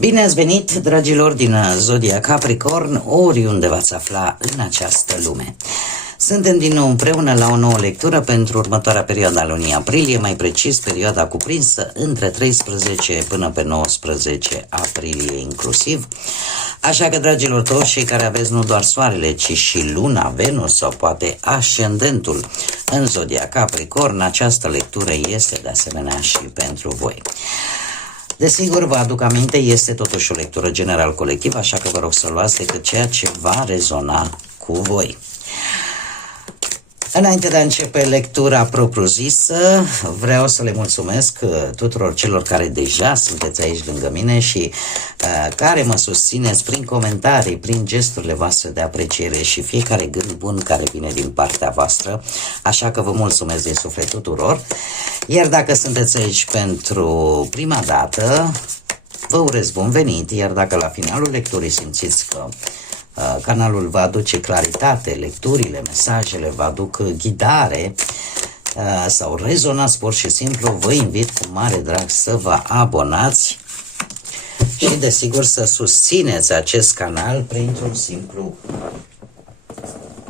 Bine ați venit, dragilor din Zodia Capricorn, oriunde v-ați afla în această lume. Suntem din nou împreună la o nouă lectură pentru următoarea perioadă a lunii aprilie, mai precis perioada cuprinsă între 13 până pe 19 aprilie inclusiv. Așa că, dragilor toți, cei care aveți nu doar soarele, ci și luna, Venus sau poate ascendentul în Zodia Capricorn, această lectură este de asemenea și pentru voi. Desigur, vă aduc aminte, este totuși o lectură general colectivă, așa că vă rog să luați decât ceea ce va rezona cu voi. Înainte de a începe lectura propriu-zisă, vreau să le mulțumesc tuturor celor care deja sunteți aici lângă mine și care mă susțineți prin comentarii, prin gesturile voastre de apreciere și fiecare gând bun care vine din partea voastră, așa că vă mulțumesc din suflet tuturor. Iar dacă sunteți aici pentru prima dată, vă urez bun venit, iar dacă la finalul lecturii simțiți că canalul va aduce claritate, lecturile, mesajele, vă aduc ghidare sau rezonați pur și simplu, vă invit cu mare drag să vă abonați și desigur să susțineți acest canal printr-un simplu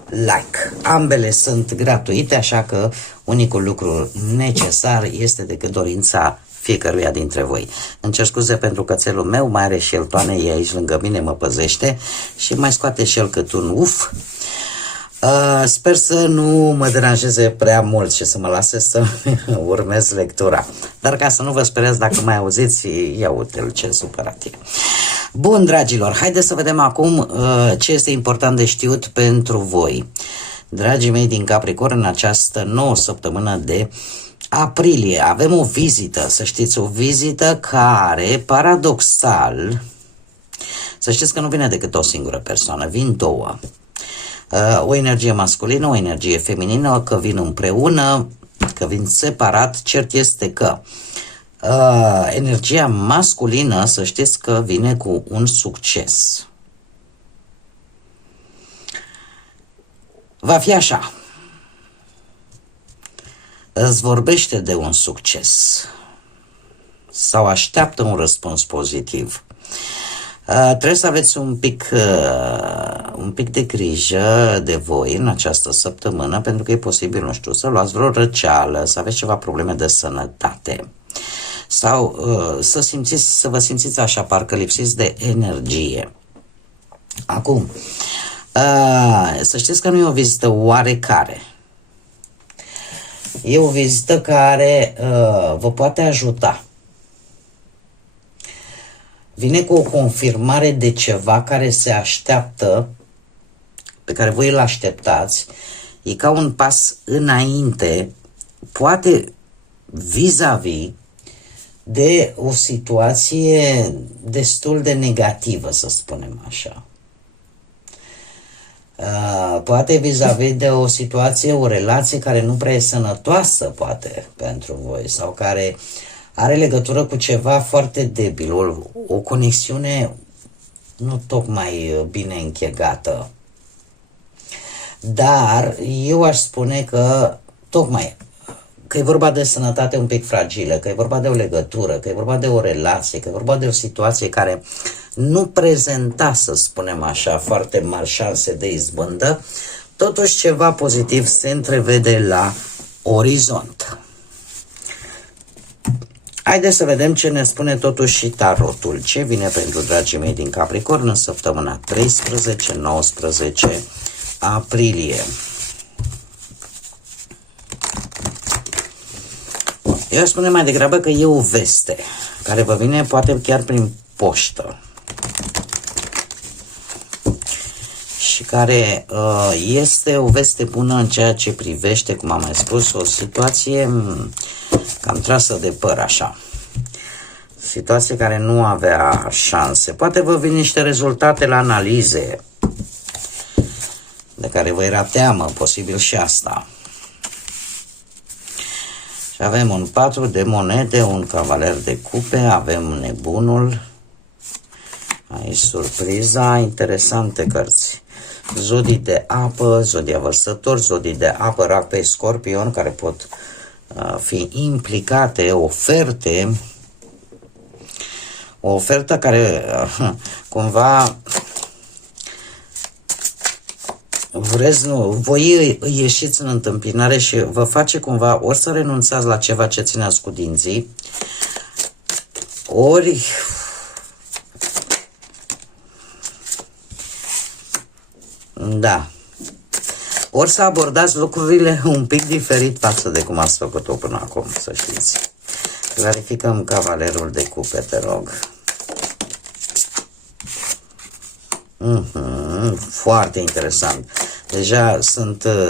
like. Ambele sunt gratuite, așa că unicul lucru necesar este decât dorința fiecăruia dintre voi. Îmi cer scuze pentru cățelul meu, mai are și el toane, e aici lângă mine, mă păzește și mai scoate și el cât un uf. Sper să nu mă deranjeze prea mult și să mă lase să urmez lectura. Dar ca să nu vă speriați dacă mai auziți, ia uite-l ce supărat e. Bun, dragilor, haideți să vedem acum ce este important de știut pentru voi. Dragii mei din Capricorn, în această nouă săptămână de aprilie avem o vizită, să știți, o vizită care, paradoxal, să știți că nu vine decât o singură persoană, vin două. O energie masculină, o energie feminină, că vin împreună, că vin separat. Cert este că energia masculină, să știți că vine cu un succes. Va fi așa. Îți vorbește de un succes sau așteaptă un răspuns pozitiv. Trebuie să aveți un pic de grijă de voi în această săptămână, pentru că e posibil, nu știu, să luați vreo răceală, să aveți ceva probleme de sănătate sau să vă simțiți așa, parcă lipsiți de energie. Acum, să știți că nu e o vizită oarecare. E o vizită care vă poate ajuta. Vine cu o confirmare de ceva care se așteaptă, pe care voi îl așteptați. E ca un pas înainte, poate vis-a-vis de o situație destul de negativă, să spunem așa. Poate vis-a-vis de o situație, o relație care nu prea e sănătoasă, poate, pentru voi, sau care are legătură cu ceva foarte debil, o conexiune nu tocmai bine închegată. Dar eu aș spune că tocmai că e vorba de sănătate un pic fragilă, că e vorba de o legătură, că e vorba de o relație, că e vorba de o situație care nu prezenta, să spunem așa, foarte mari șanse de izbândă, totuși ceva pozitiv se întrevede la orizont. Haideți să vedem ce ne spune totuși și tarotul. Ce vine pentru dragii mei din Capricorn în săptămâna 13-19 aprilie. Eu spune mai degrabă că e o veste care vă vine poate chiar prin poștă și care este o veste bună în ceea ce privește, cum am mai spus, o situație cam trasă de păr așa. Situație care nu avea șanse. Poate vă vin niște rezultate la analize de care vă era teamă, posibil și asta. Și avem un 4 de monede, un cavaler de cupe, avem nebunul, aici surpriza, interesante cărți. Zodii de apă, zodia vărsător, zodii de apă, rac pe scorpion, care pot fi implicate, oferte o ofertă care cumva vreți, nu, voi ieșiți în întâmpinare și vă face cumva ori să renunțați la ceva ce țineați cu dinții, ori da, ori să abordați lucrurile un pic diferit față de cum ați făcut-o până acum, să știți. Clarificăm cavalerul de cupe, te rog. Foarte interesant. Deja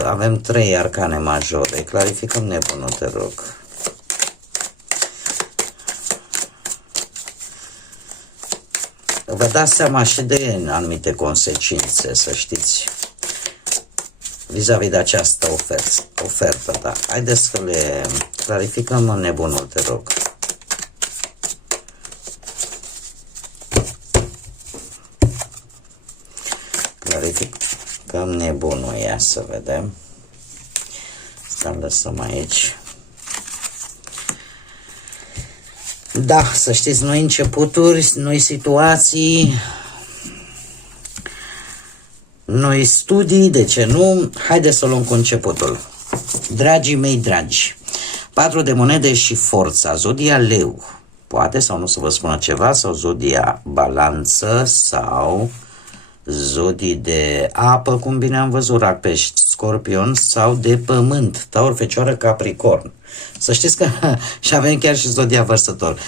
avem 3 arcane majore. Clarificăm nebunul, te rog. Vă dați seama și de anumite consecințe, să știți, vis-a-vis de această ofertă, da. Haideți să le clarificăm nebunul, te rog. Clarificăm nebunul, ia să vedem. Să lăsăm aici. Da, să știți, noi începuturi, noi situații, noi studii, de ce nu? Haideți să luăm cu începutul. Dragii mei dragi, 4 de monede și forța, zodia leu, poate sau nu să vă spună ceva, sau zodia balanță, sau zodii de apă, cum bine am văzut, rac, pești, scorpion, sau de pământ, taur, fecioară, capricorn. Să știți că și avem chiar și zodia vărsător.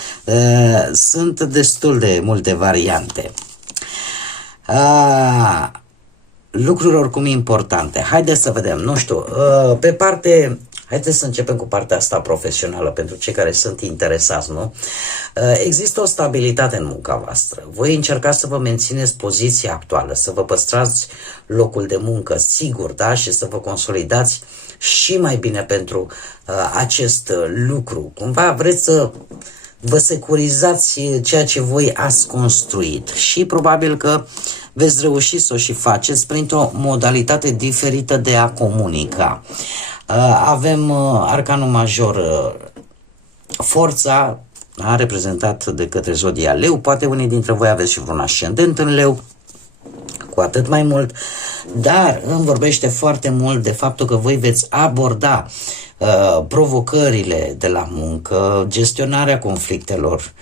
Sunt destul de multe variante. Lucruri oricum importante. Haideți să vedem, nu știu, pe parte, haideți să începem cu partea asta profesională, pentru cei care sunt interesați, nu? Există o stabilitate în munca voastră. Voi încercați să vă mențineți poziția actuală, să vă păstrați locul de muncă sigur, da? Și să vă consolidați și mai bine pentru acest lucru. Cumva vreți să vă securizați ceea ce voi ați construit și probabil că veți reuși să o și faceți printr-o modalitate diferită de a comunica. Avem arcanul major, forța, reprezentat de către zodia leu. Poate unii dintre voi aveți și vreun ascendent în leu, cu atât mai mult, dar îmi vorbește foarte mult de faptul că voi veți aborda provocările de la muncă, gestionarea conflictelor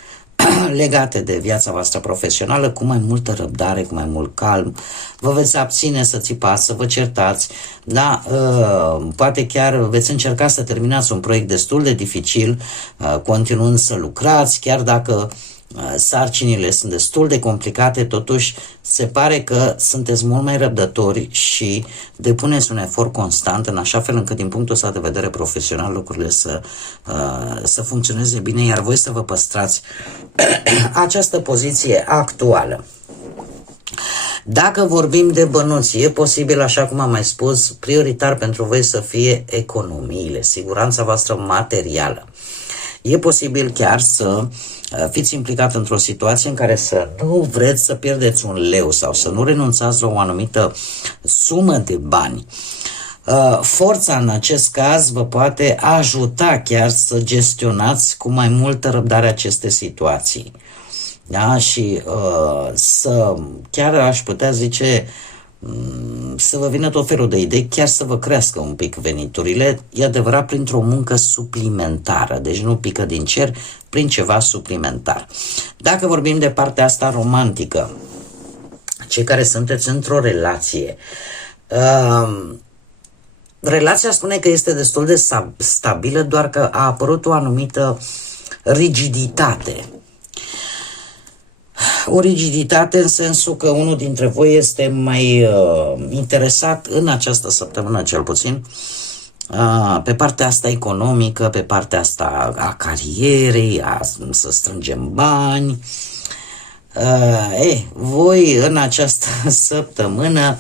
legate de viața voastră profesională cu mai multă răbdare, cu mai mult calm. Vă veți abține să țipați, să vă certați, da? Poate chiar veți încerca să terminați un proiect destul de dificil, continuând să lucrați, chiar dacă sarcinile sunt destul de complicate, totuși se pare că sunteți mult mai răbdători și depuneți un efort constant în așa fel încât din punctul ăsta de vedere profesional lucrurile să funcționeze bine, iar voi să vă păstrați această poziție actuală. Dacă vorbim de bănuți, e posibil, așa cum am mai spus, prioritar pentru voi să fie economiile, siguranța voastră materială. E posibil chiar să fiți implicat într-o situație în care să nu vreți să pierdeți un leu sau să nu renunțați la o anumită sumă de bani. Forța în acest caz vă poate ajuta chiar să gestionați cu mai multă răbdare aceste situații. Da? Și chiar aș putea zice, să vă vină tot felul de idei, chiar să vă crească un pic veniturile, e adevărat, printr-o muncă suplimentară, deci nu pică din cer, prin ceva suplimentar. Dacă vorbim de partea asta romantică, cei care sunteți într-o relație, relația spune că este destul de stabilă, doar că a apărut o anumită rigiditate. O rigiditate în sensul că unul dintre voi este mai interesat în această săptămână, cel puțin, pe partea asta economică, pe partea asta a carierei, să strângem bani. Voi în această săptămână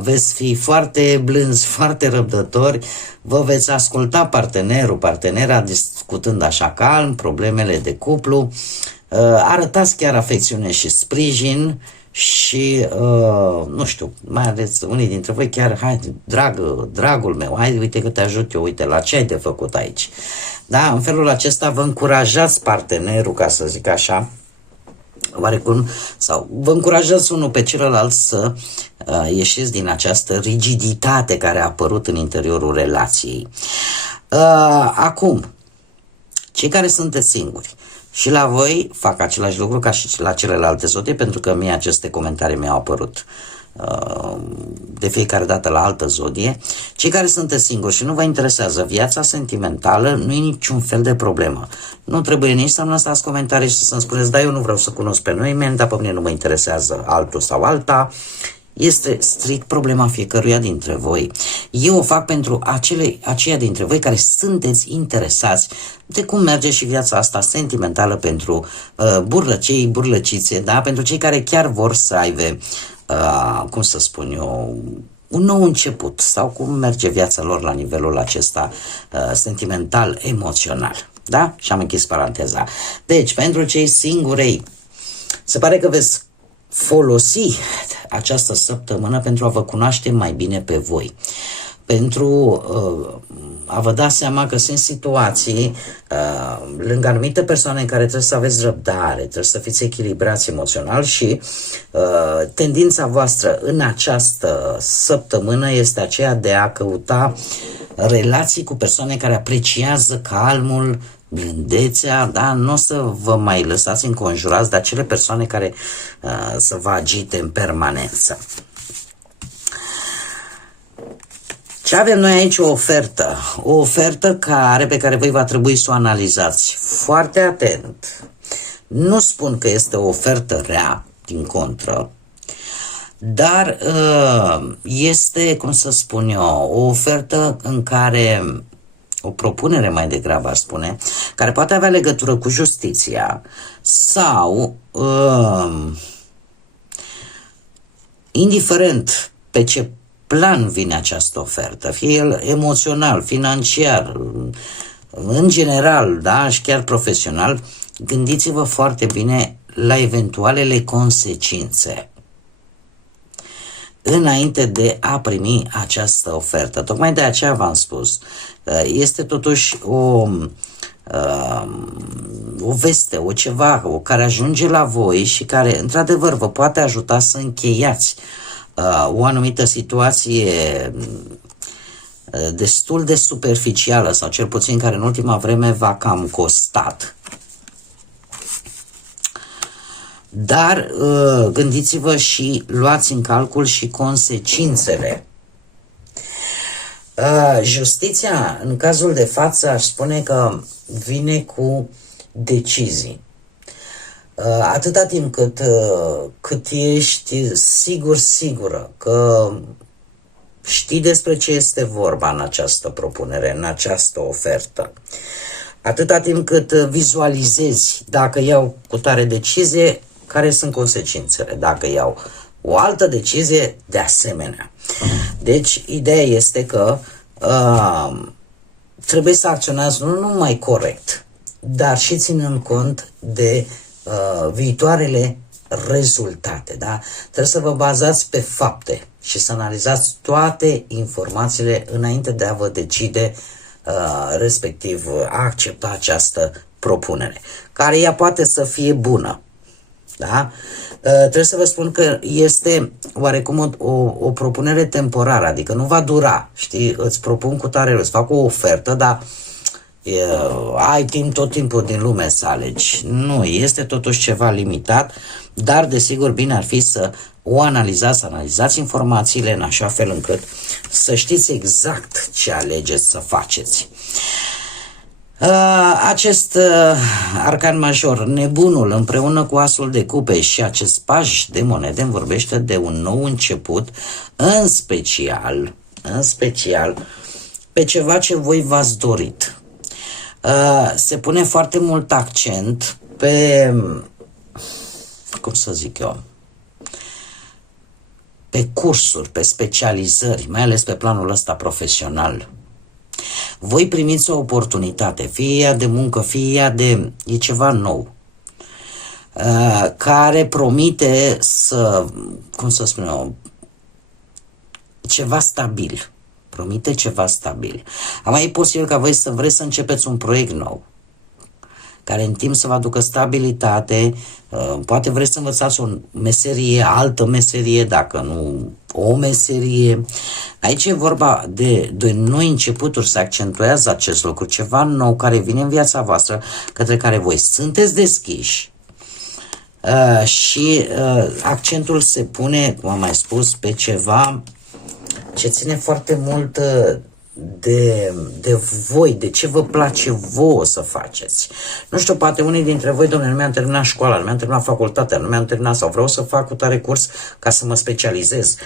veți fi foarte blânzi, foarte răbdători, vă veți asculta partenera discutând așa calm problemele de cuplu, arătați chiar afecțiune și sprijin și, nu știu, mai ales unii dintre voi chiar, hai, dragul meu, hai, uite că te ajut eu, uite la ce ai de făcut aici. Da, în felul acesta vă încurajați partenerul, ca să zic așa, oarecum, sau vă încurajați unul pe celălalt să ieșiți din această rigiditate care a apărut în interiorul relației. Acum, cei care sunteți singuri, și la voi fac același lucru ca și la celelalte zodii, pentru că mie aceste comentarii mi-au apărut de fiecare dată la altă zodie. Cei care sunteți singuri și nu vă interesează viața sentimentală, nu e niciun fel de problemă. Nu trebuie nici să-mi lăsați comentarii și să-mi spuneți, da, eu nu vreau să cunosc pe nimeni, dar pe mine nu mă interesează altul sau alta. Este strict problema fiecăruia dintre voi. Eu o fac pentru aceia dintre voi care sunteți interesați de cum merge și viața asta sentimentală pentru burlăcei, burlăcițe, da? Pentru cei care chiar vor să aibă, cum să spun eu, un nou început sau cum merge viața lor la nivelul acesta sentimental, emoțional. Da? Și am închis paranteza. Deci, pentru cei singurei, se pare că veți folosi această săptămână pentru a vă cunoaște mai bine pe voi, pentru a vă da seama că sunt situații lângă anumite persoane în care trebuie să aveți răbdare, trebuie să fiți echilibrați emoțional și tendința voastră în această săptămână este aceea de a căuta relații cu persoane care apreciază calmul, blândețea, da? Nu o să vă mai lăsați înconjurați de acele persoane care să vă agite în permanență. Ce avem noi aici? O ofertă pe care voi va trebui să o analizați foarte atent. Nu spun că este o ofertă rea, din contră, dar este, cum să spun eu, o ofertă în care, o propunere mai degrabă aș spune, care poate avea legătură cu justiția sau, indiferent pe ce plan vine această ofertă, fie el emoțional, financiar, în general, da, și chiar profesional, gândiți-vă foarte bine la eventualele consecințe înainte de a primi această ofertă. Tocmai de aceea v-am spus, este totuși o veste, o ceva care ajunge la voi și care, într-adevăr, vă poate ajuta să încheiați o anumită situație destul de superficială sau cel puțin care în ultima vreme v-a cam costat. Dar gândiți-vă și luați în calcul și consecințele. Justiția, în cazul de față, aș spune că vine cu decizii. Atâta timp cât ești sigură că știi despre ce este vorba în această propunere, în această ofertă, atâta timp cât vizualizezi, dacă iau cu tare decizie, care sunt consecințele, dacă iau o altă decizie, de asemenea. Deci, ideea este că trebuie să acționați nu numai corect, dar și ținând cont de viitoarele rezultate, da? Trebuie să vă bazați pe fapte și să analizați toate informațiile înainte de a vă decide respectiv a accepta această propunere, care ea poate să fie bună, da? Trebuie să vă spun că este oarecum o propunere temporară, adică nu va dura, știi, îți propun cu tare, îți fac o ofertă, dar ai timp tot timpul din lume să alegi. Nu, este totuși ceva limitat, dar desigur bine ar fi să o analizați, să analizați informațiile în așa fel încât să știți exact ce alegeți să faceți. Acest arcan major, nebunul, împreună cu asul de cupe și acest paj de monede îmi vorbește de un nou început, în special pe ceva ce voi v-ați dorit. Se pune foarte mult accent pe, cum să zic eu, pe cursuri, pe specializări, mai ales pe planul ăsta profesional. Voi primiți o oportunitate, fie ea de muncă, fie ea e ceva nou, care promite să, cum să spun eu, ceva stabil. Promite ceva stabil. Acum e posibil ca voi să vreți să începeți un proiect nou, care în timp să vă aducă stabilitate. Poate vreți să învățați o meserie, altă meserie, dacă nu o meserie. Aici e vorba de noi începuturi, se accentuează acest lucru, ceva nou care vine în viața voastră, către care voi sunteți deschiși. Și accentul se pune, cum am mai spus, pe ceva ce ține foarte mult de voi, de ce vă place vouă să faceți. Nu știu, poate unii dintre voi, domnule, nu mi-am terminat școala, nu mi-am terminat facultatea, nu mi-am terminat sau vreau să fac cu tare curs ca să mă specializez.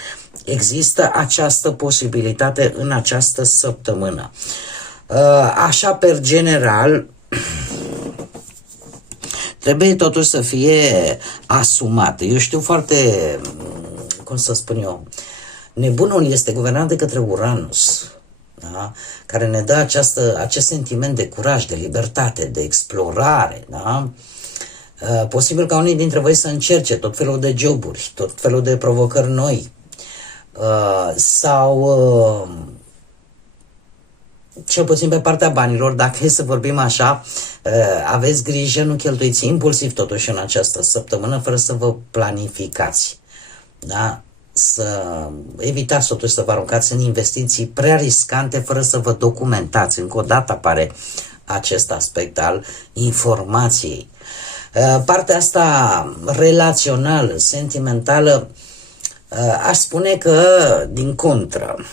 Există această posibilitate în această săptămână. Așa, per general, trebuie totuși să fie asumat. Eu știu foarte, cum să spun eu, nebunul este guvernat de către Uranus, da? Care ne dă acest sentiment de curaj, de libertate, de explorare. Da? Posibil ca unii dintre voi să încerce tot felul de joburi, tot felul de provocări noi, sau cel puțin pe partea banilor, dacă e să vorbim așa, aveți grijă, nu cheltuiți impulsiv totuși în această săptămână fără să vă planificați. Da? Să evitați totuși să vă aruncați în investiții prea riscante fără să vă documentați. Încă o dată apare acest aspect al informației. Partea asta relațională, sentimentală, aș spune că, din contră,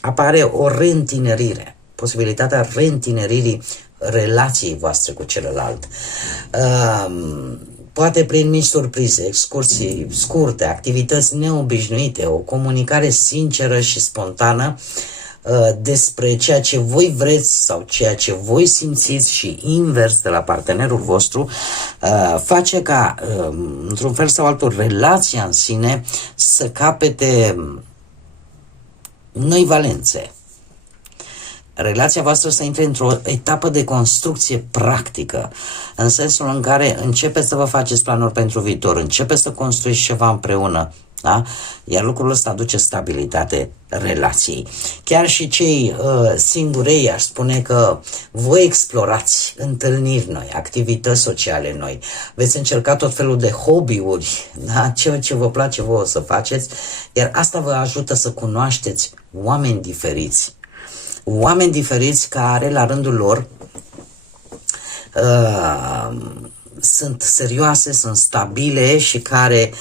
apare o reîntinerire, posibilitatea reîntineririi relației voastre cu celălalt. Poate prin mici surprize, excursii scurte, activități neobișnuite, o comunicare sinceră și spontană despre ceea ce voi vreți sau ceea ce voi simțiți și invers de la partenerul vostru, face ca, într-un fel sau altul, relația în sine să capete noi valențe. Relația voastră să intre într-o etapă de construcție practică, în sensul în care începeți să vă faceți planuri pentru viitor, începeți să construiți ceva împreună, da? Iar lucrul ăsta aduce stabilitate relației. Chiar și cei singurei, aș spune că voi explorați întâlniri noi, activități sociale noi, veți încerca tot felul de hobby-uri, da? Ceea ce vă place vouă să faceți, iar asta vă ajută să cunoașteți oameni diferiți. Oameni diferiți care, la rândul lor, sunt serioase, sunt stabile și care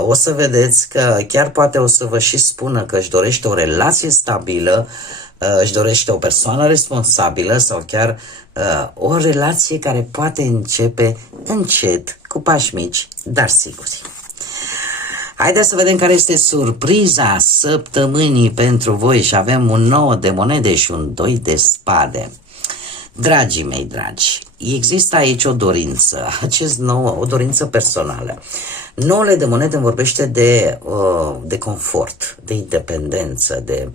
o să vedeți că chiar poate o să vă și spună că își dorește o relație stabilă, își dorește o persoană responsabilă sau chiar o relație care poate începe încet, cu pași mici, dar siguri. Haideți să vedem care este surpriza săptămânii pentru voi și avem un 9 de monede și un 2 de spade. Dragii mei dragi, există aici o dorință, o dorință personală. 9 de monede îmi vorbește de confort, de independență, de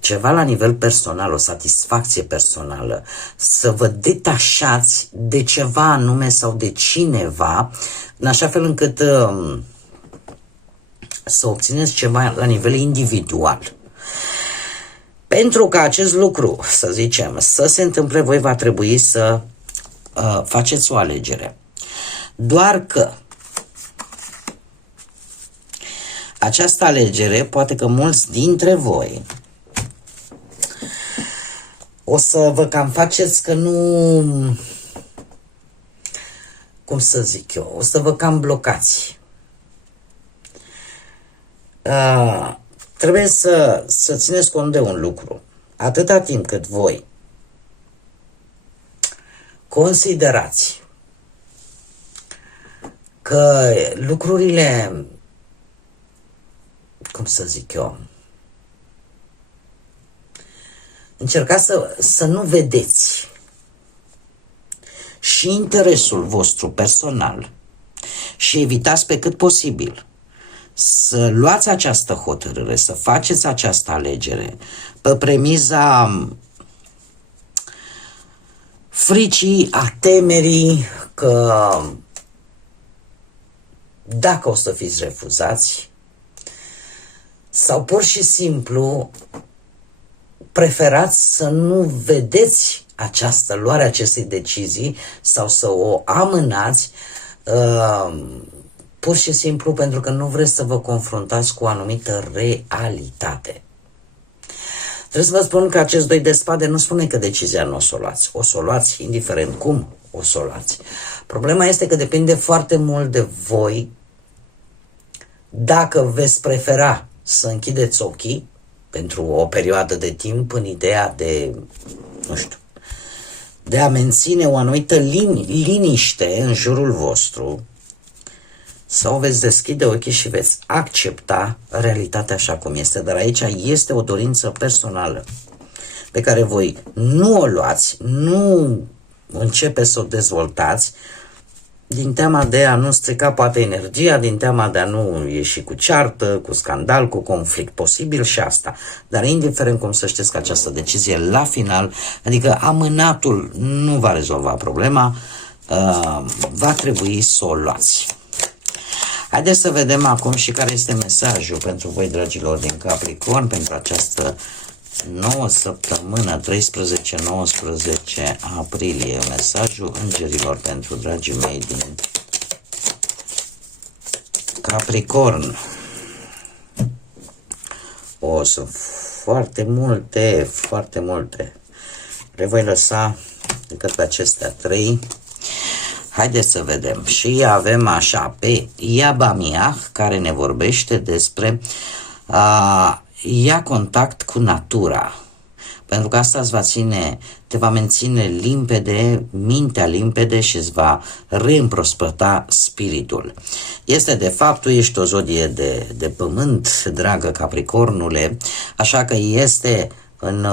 ceva la nivel personal, o satisfacție personală, să vă detașați de ceva anume sau de cineva, în așa fel încât să obțineți ceva la nivel individual. Pentru ca acest lucru, să zicem, să se întâmple, voi va trebui să faceți o alegere. Doar că această alegere, poate că mulți dintre voi o să vă cam faceți că nu, cum să zic eu, o să vă cam blocați. Trebuie să țineți cont de un lucru. Atâta timp cât voi considerați că lucrurile, cum să zic eu, încercați să nu vedeți și interesul vostru personal și evitați pe cât posibil să luați această hotărâre, să faceți această alegere pe premiza fricii, a temerii că dacă o să fiți refuzați, sau pur și simplu preferați să nu vedeți luarea acestei decizii sau să o amânați pur și simplu pentru că nu vreți să vă confruntați cu o anumită realitate. Trebuie să vă spun că acest 2 de spade nu spune că decizia nu o să o luați. O să o luați indiferent cum o să o luați. Problema este că depinde foarte mult de voi dacă veți prefera să închideți ochii pentru o perioadă de timp în ideea de, nu știu, de a menține o anumită liniște în jurul vostru, sau veți deschide ochii și veți accepta realitatea așa cum este. Dar aici este o dorință personală pe care voi nu o luați, nu începeți să o dezvoltați din teama de a nu strica poate energia, din teama de a nu ieși cu ceartă, cu scandal, cu conflict, posibil și asta. Dar indiferent cum să știți că această decizie la final, adică amânatul nu va rezolva problema, va trebui să o luați. Haideți să vedem acum și care este mesajul pentru voi, dragilor din Capricorn, pentru această nouă săptămână, 13-19 aprilie. Mesajul îngerilor pentru dragii mei din Capricorn. Sunt foarte multe, foarte multe. Le voi lăsa decât pe acestea 3. Haideți să vedem. Și avem așa pe Iabamiah, care ne vorbește despre ia contact cu natura. Pentru că asta te va menține limpede, mintea limpede și îți va reîmprospăta spiritul. Este de fapt, tu ești o zodie de pământ, dragă Capricornule, așa că este în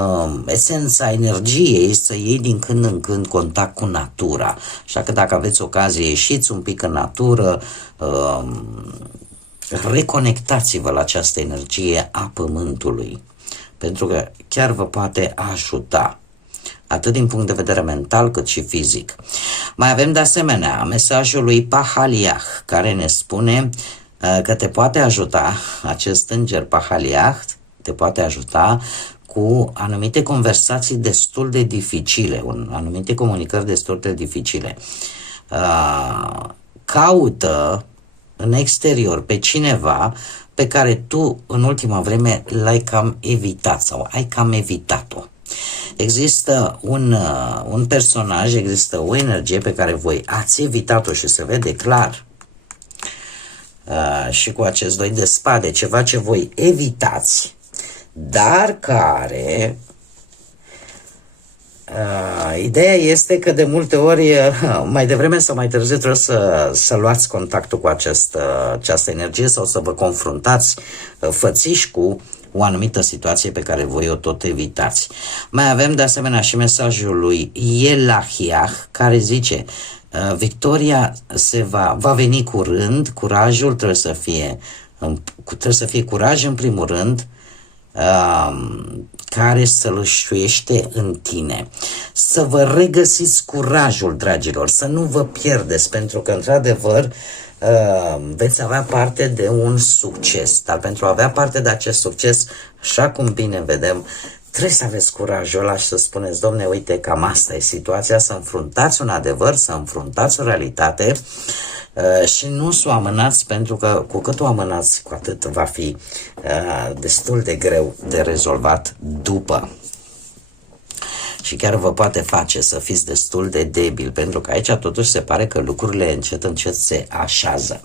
esența energiei să iei din când în când contact cu natura. Așa că dacă aveți ocazie, ieșiți un pic în natură, reconectați-vă la această energie a pământului, pentru că chiar vă poate ajuta, atât din punct de vedere mental cât și fizic. Mai avem de asemenea mesajul lui Pahaliah, care ne spune că te poate ajuta, acest înger Pahaliah te poate ajuta cu anumite conversații destul de dificile, anumite comunicări destul de dificile. Caută în exterior pe cineva pe care tu în ultima vreme l-ai cam evitat sau ai cam evitat-o. Există un personaj, există o energie pe care voi ați evitat-o și se vede clar. Și cu acest 2 de spade, ceva ce voi evitați, dar care ideea este că de multe ori, mai devreme sau mai târziu, trebuie să luați contactul cu această energie sau să vă confruntați fățiși cu o anumită situație pe care voi o tot evitați. Mai avem de asemenea și mesajul lui Elahiah, care zice: victoria va veni curând, curajul trebuie să fie curaj în primul rând, care sălășuiește în tine. Să vă regăsiți curajul, dragilor, să nu vă pierdeți, pentru că, într-adevăr, veți avea parte de un succes. Dar pentru a avea parte de acest succes, așa cum bine vedem, trebuie să aveți curajul ăla și să spuneți: domne, uite, cam asta e situația, să înfruntați un adevăr, să înfruntați o realitate și nu să o amânați, pentru că cu cât o amânați, cu atât va fi destul de greu de rezolvat după. Și chiar vă poate face să fiți destul de debil, pentru că aici totuși se pare că lucrurile încet încet se așează.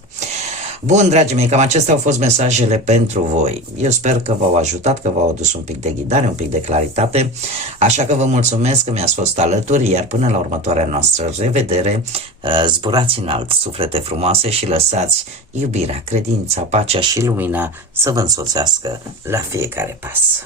Bun, dragii mei, cam acestea au fost mesajele pentru voi. Eu sper că v-au ajutat, că v-au adus un pic de ghidare, un pic de claritate, așa că vă mulțumesc că mi-ați fost alături, iar până la următoarea noastră revedere, zburați înalt, suflete frumoase, și lăsați iubirea, credința, pacea și lumina să vă însoțească la fiecare pas.